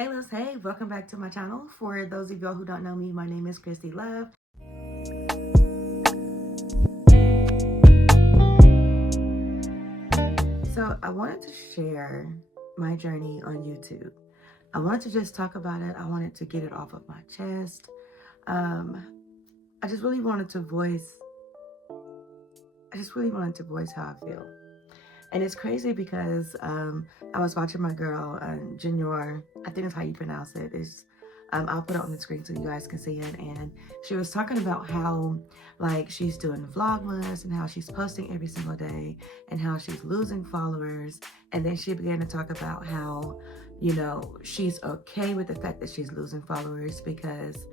Hey Liz, hey, welcome back to my channel. For those of y'all who don't know me, my name is Christy Love. So I wanted to share my journey on YouTube. I wanted to just talk about it. I wanted to get it off of my chest. I just really wanted to voice how I feel. And it's crazy because I was watching my girl, Junior, I think that's how you pronounce it. I'll put it on the screen so you guys can see it. And she was talking about how, like, she's doing Vlogmas and how she's posting every single day and how she's losing followers. And then she began to talk about how, she's okay with the fact that she's losing followers because,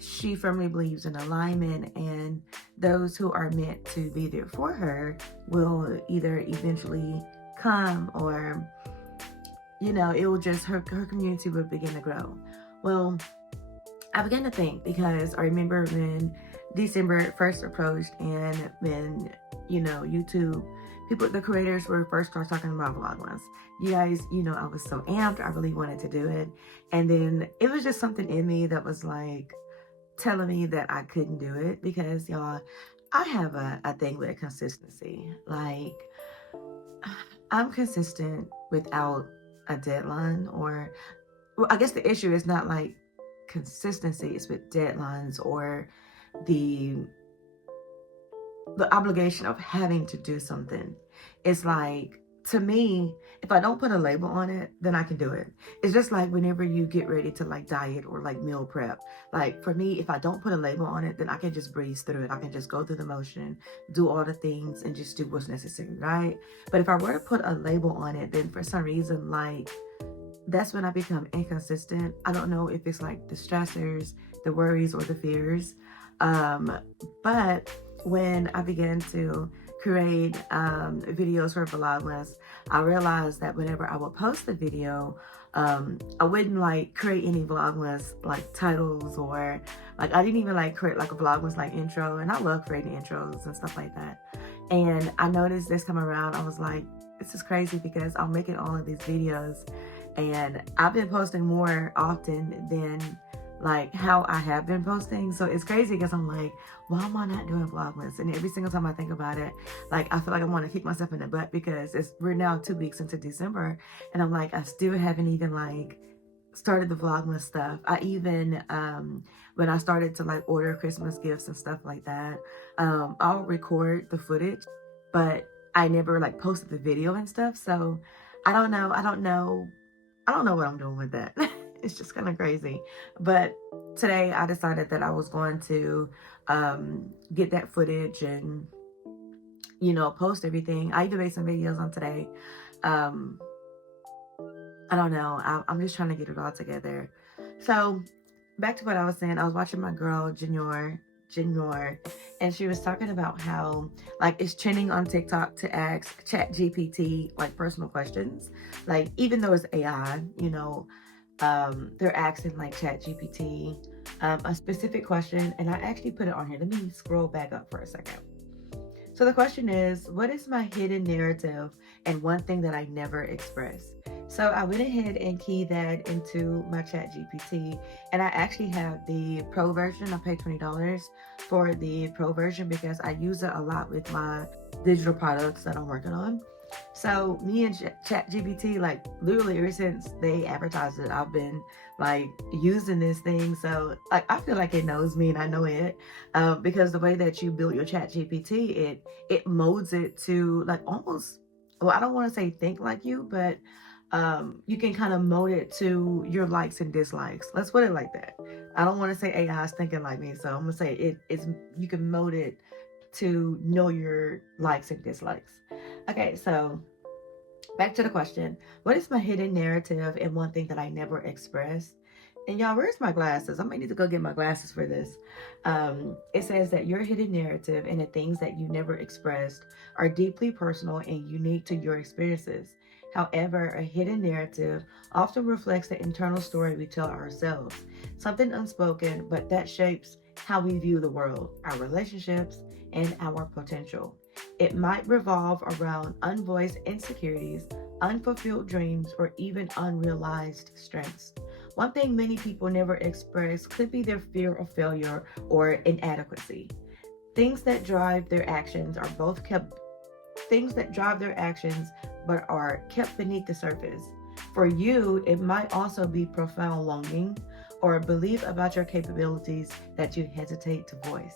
she firmly believes in alignment, and those who are meant to be there for her will either eventually come, or it will just, her community will begin to grow. Well, I began to think, because I remember when December first approached and when YouTube people, the creators, were first start talking about Vlogmas. You guys, I was so amped. I really wanted to do it, and then it was just something in me that was like telling me that I couldn't do it, because y'all, I have a thing with consistency. Like, I'm consistent without a deadline, or, well, I guess the issue is not like consistency, it's with deadlines or the obligation of having to do something. It's like, to me, if I don't put a label on it, then I can do it. It's just like whenever you get ready to like diet or like meal prep. Like, for me, if I don't put a label on it, then I can just breeze through it. I can just go through the motion, do all the things, and just do what's necessary, right? But if I were to put a label on it, then for some reason, like, that's when I become inconsistent. I don't know if it's like the stressors, the worries, or the fears. But when I began to create videos for Vlogmas, I realized that whenever I would post the video, I wouldn't like create any Vlogmas like titles, or like I didn't even like create like a Vlogmas like intro. And I love creating intros and stuff like that. And I noticed this time around, I was like, this is crazy, because I'm making all of these videos and I've been posting more often than like how I have been posting. So it's crazy, because I'm like, why am I not doing Vlogmas? And every single time I think about it, like, I feel like I want to kick myself in the butt, because we're now 2 weeks into December, and I'm like, I still haven't even like started the Vlogmas stuff. I even when I started to like order Christmas gifts and stuff like that, I'll record the footage, but I never like posted the video and stuff. So I don't know what I'm doing with that. It's just kind of crazy. But today I decided that I was going to get that footage and, post everything. I even made some videos on today. I don't know. I'm just trying to get it all together. So back to what I was saying. I was watching my girl, Junior, and she was talking about how, like, it's trending on TikTok to ask ChatGPT like personal questions. Like, even though it's AI, they're asking like ChatGPT a specific question, and I actually put it on here. Let me scroll back up for a second. So the question is, what is my hidden narrative and one thing that I never express? So I went ahead and keyed that into my ChatGPT, and I actually have the pro version. I paid $20 for the pro version because I use it a lot with my digital products that I'm working on. So me and ChatGPT, like, literally ever since they advertised it, I've been like using this thing. So like, I feel like it knows me and I know it, because the way that you build your ChatGPT, it molds it to like almost, well, I don't want to say think like you, but you can kind of mold it to your likes and dislikes. Let's put it like that. I don't want to say AI is thinking like me, so I'm gonna say it's you can mold it to know your likes and dislikes. Okay, so back to the question. What is my hidden narrative and one thing that I never expressed? And y'all, where's my glasses? I might need to go get my glasses for this. It says that your hidden narrative and the things that you never expressed are deeply personal and unique to your experiences. However, a hidden narrative often reflects the internal story we tell ourselves, something unspoken, but that shapes how we view the world, our relationships, and our potential. It might revolve around unvoiced insecurities, unfulfilled dreams, or even unrealized strengths. One thing many people never express could be their fear of failure or inadequacy. Things that drive their actions are both kept things that drive their actions but are kept beneath the surface. For you, it might also be profound longing or a belief about your capabilities that you hesitate to voice.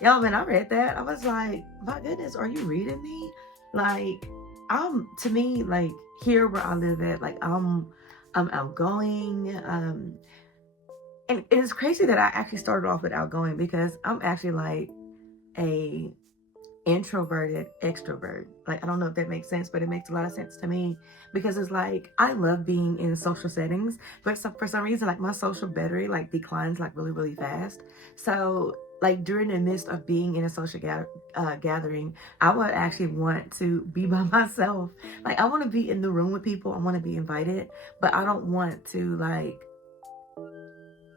Yo, when I read that, I was like, my goodness, are you reading me? Like, to me, like, here where I live at, like, I'm outgoing. And it's crazy that I actually started off with outgoing because I'm actually like a introverted extrovert. Like, I don't know if that makes sense, but it makes a lot of sense to me because it's like I love being in social settings, but for some reason, like my social battery like declines like really, really fast. So like during the midst of being in a social gathering, I would actually want to be by myself. Like I want to be in the room with people. I want to be invited, but I don't want to like,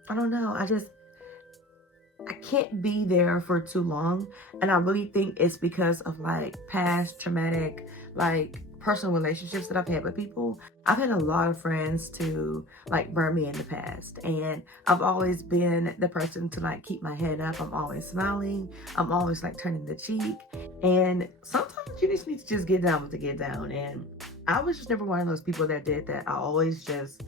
I don't know. I can't be there for too long. And I really think it's because of like past traumatic, like personal relationships that I've had with people. I've had a lot of friends to like burn me in the past. And I've always been the person to like keep my head up. I'm always smiling. I'm always like turning the cheek. And sometimes you just need to just get down with the get down. And I was just never one of those people that did that. I always just,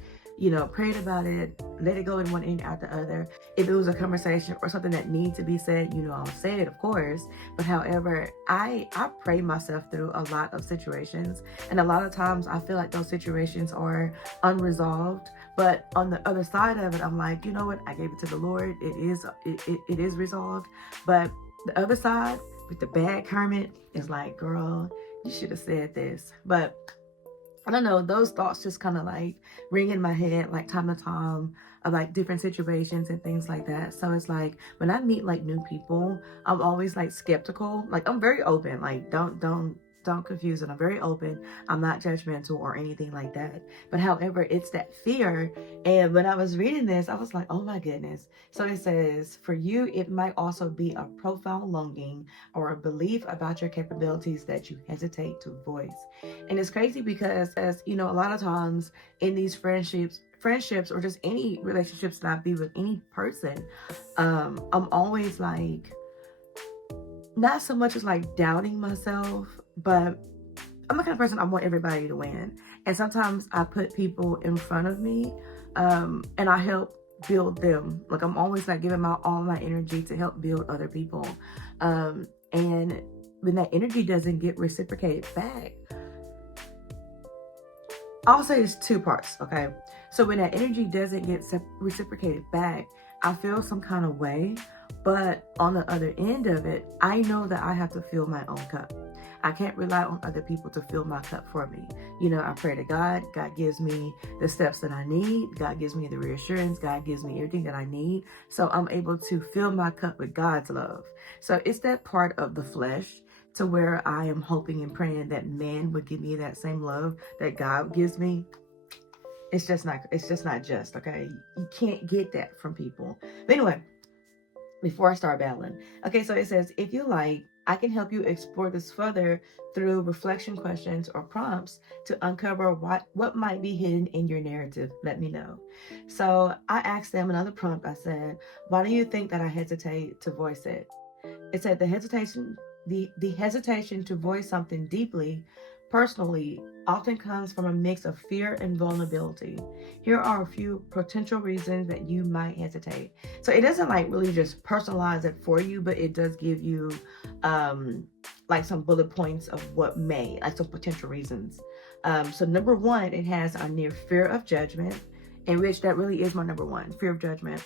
prayed about it, let it go in one ear out the other. If it was a conversation or something that needs to be said, I'll say it, of course. But however, I pray myself through a lot of situations. And a lot of times I feel like those situations are unresolved. But on the other side of it, I'm like, you know what? I gave it to the Lord. It is resolved. But the other side with the bad Kermit is like, girl, you should have said this. But I don't know, those thoughts just kind of like ring in my head like time to time of like different situations and things like that. So it's like when I meet like new people, I'm always like skeptical. Like I'm very open. Like don't confuse it. I'm very open. I'm not judgmental or anything like that. But however, it's that fear. And when I was reading this, I was like, oh my goodness. So it says, for you, it might also be a profound longing or a belief about your capabilities that you hesitate to voice. And it's crazy because, as a lot of times in these friendships or just any relationships that I be with any person, I'm always like, not so much as like doubting myself, but I'm the kind of person I want everybody to win. And sometimes I put people in front of me, and I help build them. Like I'm always like giving all my energy to help build other people. And when that energy doesn't get reciprocated back, I'll say it's two parts, okay? So when that energy doesn't get reciprocated back, I feel some kind of way. But on the other end of it, I know that I have to fill my own cup. I can't rely on other people to fill my cup for me. I pray to God. God gives me the steps that I need. God gives me the reassurance. God gives me everything that I need. So I'm able to fill my cup with God's love. So it's that part of the flesh to where I am hoping and praying that man would give me that same love that God gives me. It's just not just, okay? You can't get that from people. But anyway, before I start battling. Okay, so it says, if you like, I can help you explore this further through reflection questions or prompts to uncover what might be hidden in your narrative. Let me know. So I asked them another prompt. I said, why do you think that I hesitate to voice it? It said the hesitation to voice something deeply, personally, often comes from a mix of fear and vulnerability. Here are a few potential reasons that you might hesitate. So it doesn't like really just personalize it for you, but it does give you like some bullet points of what may, like some potential reasons. So number one, it has a near fear of judgment, in which that really is my number one, fear of judgment.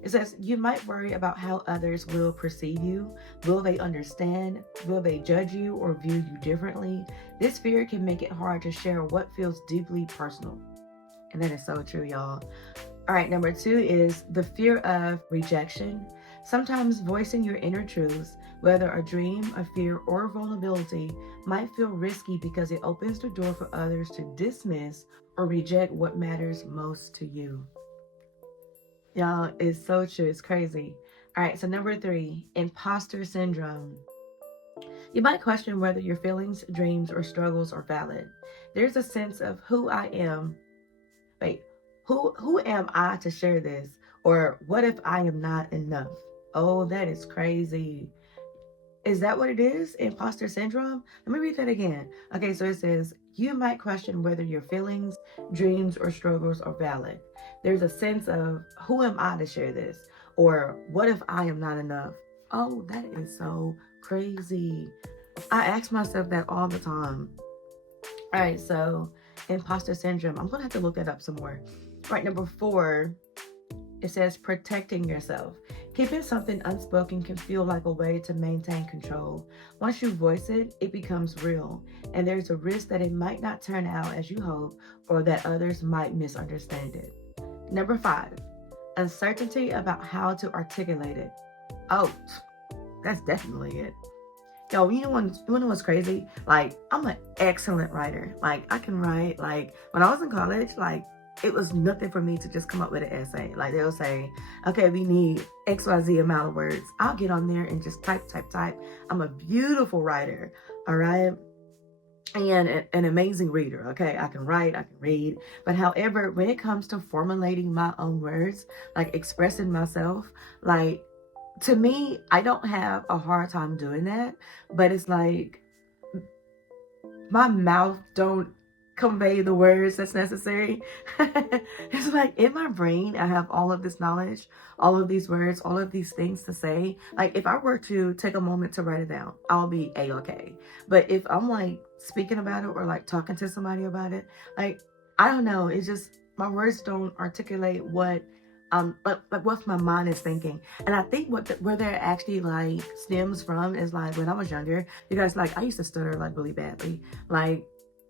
It says, you might worry about how others will perceive you. Will they understand? Will they judge you or view you differently? This fear can make it hard to share what feels deeply personal. And that is so true, y'all. All right, number two is the fear of rejection. Sometimes voicing your inner truths, whether a dream, a fear, or vulnerability, might feel risky because it opens the door for others to dismiss or reject what matters most to you. Y'all, it's so true. It's crazy. All right, so number three, imposter syndrome. You might question whether your feelings, dreams, or struggles are valid. There's a sense of who I am. Wait, who am I to share this? Or what if I am not enough? Oh, that is crazy. Is that what it is? Imposter syndrome? Let me read that again. Okay, so it says, you might question whether your feelings, dreams, or struggles are valid. There's a sense of, who am I to share this? Or what if I am not enough? Oh, that is so crazy. I ask myself that all the time. All right, so imposter syndrome. I'm going to have to look that up some more. All right, number 4, it says protecting yourself. Keeping something unspoken can feel like a way to maintain control. Once you voice it, it becomes real, and there's a risk that it might not turn out as you hope or that others might misunderstand it. Number 5, uncertainty about how to articulate it. Oh, that's definitely it. Yo, you know what's crazy? Like, I'm an excellent writer. Like, I can write. Like, when I was in college, like, it was nothing for me to just come up with an essay. Like, they'll say, okay, we need XYZ amount of words. I'll get on there and just type. I'm a beautiful writer, all right? And an amazing reader, okay? I can write, I can read. But however, when it comes to formulating my own words, like expressing myself, like, to me, I don't have a hard time doing that, but it's like my mouth don't convey the words that's necessary. It's like in my brain, I have all of this knowledge, all of these words, all of these things to say. Like if I were to take a moment to write it down, I'll be a-okay. But if I'm like speaking about it or like talking to somebody about it, like, I don't know, it's just my words don't articulate what like what my mind is thinking. And I think where that actually like stems from is like when I was younger, you guys, like I used to stutter like really badly. Like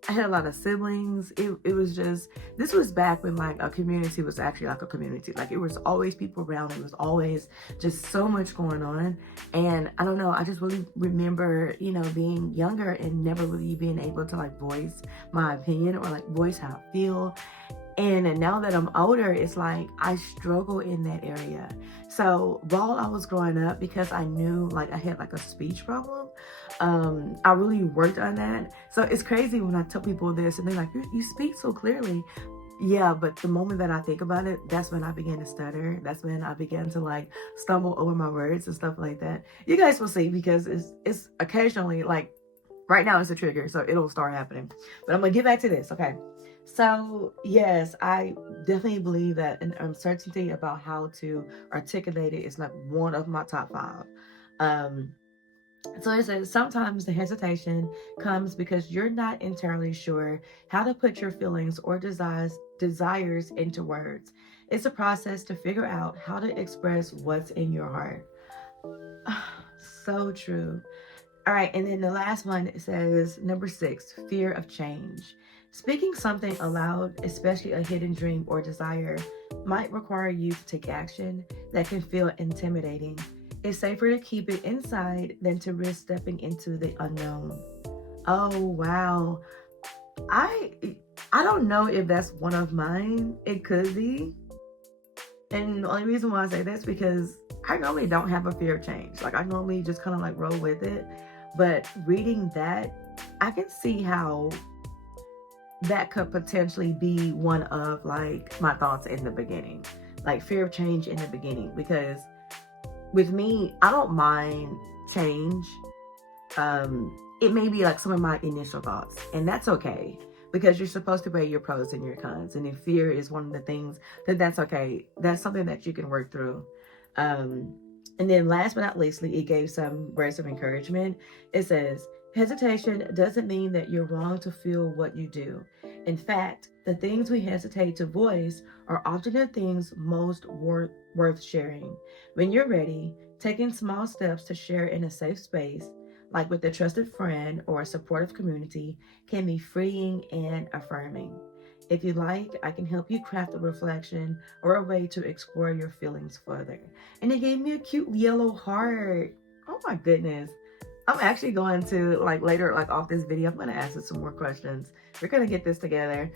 I had a lot of siblings. It was just, this was back when like a community was actually like a community. Like it was always people around. It was always just so much going on. And I don't know, I just really remember, being younger and never really being able to like voice my opinion or like voice how I feel. And now that I'm older, it's like I struggle in that area. So while I was growing up, because I knew like I had like a speech problem, I really worked on that. So it's crazy when I tell people this and they're like, you speak so clearly. Yeah, but the moment that I think about it, that's when I began to stutter. That's when I began to like stumble over my words and stuff like that. You guys will see, because it's occasionally like right now it's a trigger, so it'll start happening. But I'm gonna get back to this, okay? So yes, I definitely believe that an uncertainty about how to articulate it is like one of my top 5. So it says sometimes the hesitation comes because you're not entirely sure how to put your feelings or desires into words. It's a process to figure out how to express what's in your heart. So true. All right, and then the last one, it says number 6, fear of change. Speaking something aloud, especially a hidden dream or desire, might require you to take action that can feel intimidating. It's safer to keep it inside than to risk stepping into the unknown. Oh, wow. I don't know if that's one of mine. It could be. And the only reason why I say that's because I normally don't have a fear of change. Like I normally just kind of like roll with it. But reading that, I can see how that could potentially be one of like my thoughts in the beginning. Like fear of change in the beginning. Because with me, I don't mind change. It may be like some of my initial thoughts, and that's okay, because you're supposed to weigh your pros and your cons. And if fear is one of the things, then that's okay. That's something that you can work through. And then last but not leastly, it gave some words of encouragement. It says, hesitation doesn't mean that you're wrong to feel what you do. In fact, the things we hesitate to voice are often the things most worth sharing. When you're ready, taking small steps to share in a safe space, like with a trusted friend or a supportive community, can be freeing and affirming. If you like, I can help you craft a reflection or a way to explore your feelings further. And it gave me a cute yellow heart. Oh my goodness. I'm actually going to, like later, like off this video, I'm going to ask it some more questions. We're going to get this together.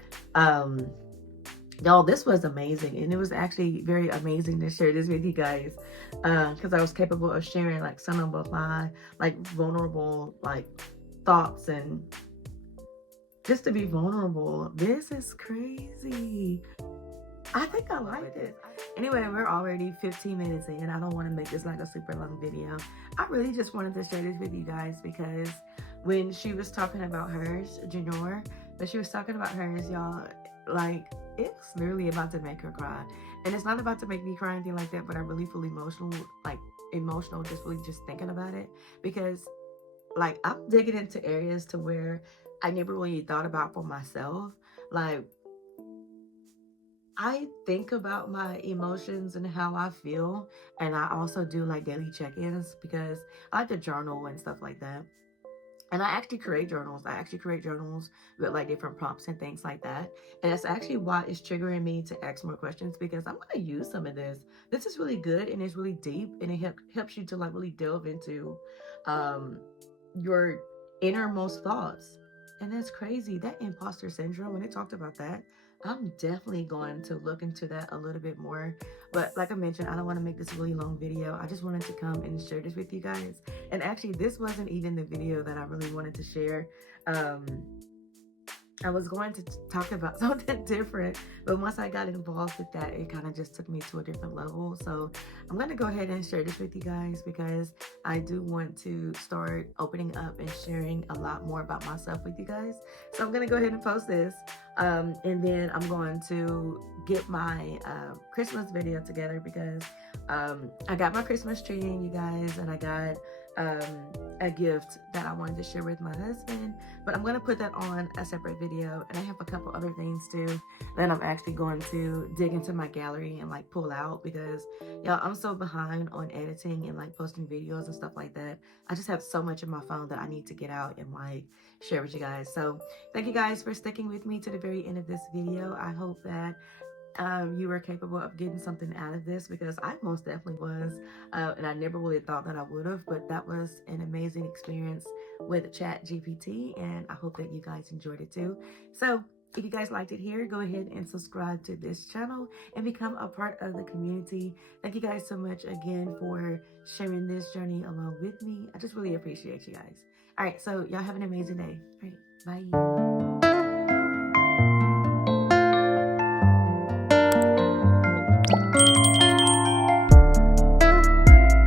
Y'all, this was amazing, and it was actually very amazing to share this with you guys, because I was capable of sharing like some of my like vulnerable like thoughts, and just to be vulnerable. This is crazy. I think I liked it. Anyway, we're already 15 minutes in. I don't want to make this like a super long video. I really just wanted to share this with you guys because when she was talking about hers, Janor, but she was talking about hers, y'all, like it was literally about to make her cry. And it's not about to make me cry or anything like that, but I really feel emotional, like emotional, just really just thinking about it because like I'm digging into areas to where I never really thought about for myself. Like I think about my emotions and how I feel, and I also do like daily check-ins because I like to journal and stuff like that. And I actually create journals. I actually create journals with like different prompts and things like that. And that's actually why it's triggering me to ask more questions because I'm gonna use some of this. This is really good and it's really deep and it helps you to like really delve into um, your innermost thoughts. And that's crazy. That imposter syndrome, when they talked about that, I'm definitely going to look into that a little bit more. But like I mentioned, I don't want to make this a really long video. I just wanted to come and share this with you guys. And actually, this wasn't even the video that I really wanted to share. Um, I was going to talk about something different, but once I got involved with that, it kind of just took me to a different level. So I'm going to go ahead and share this with you guys because I do want to start opening up and sharing a lot more about myself with you guys. So I'm going to go ahead and post this. And then I'm going to get my Christmas video together because I got my Christmas tree in, you guys, and I got a gift that I wanted to share with my husband, but I'm going to put that on a separate video. And I have a couple other things too that I'm actually going to dig into my gallery and like pull out because y'all, I'm so behind on editing and like posting videos and stuff like that. I just have so much in my phone that I need to get out and like share with you guys. So thank you guys for sticking with me to the very end of this video. I hope that you were capable of getting something out of this because I most definitely was, and I never really thought that I would have, but that was an amazing experience with ChatGPT, and I hope that you guys enjoyed it too. So if you guys liked it here, go ahead and subscribe to this channel and become a part of the community. Thank you guys so much again for sharing this journey along with me. I just really appreciate you guys. All right, so y'all have an amazing day. All right, bye.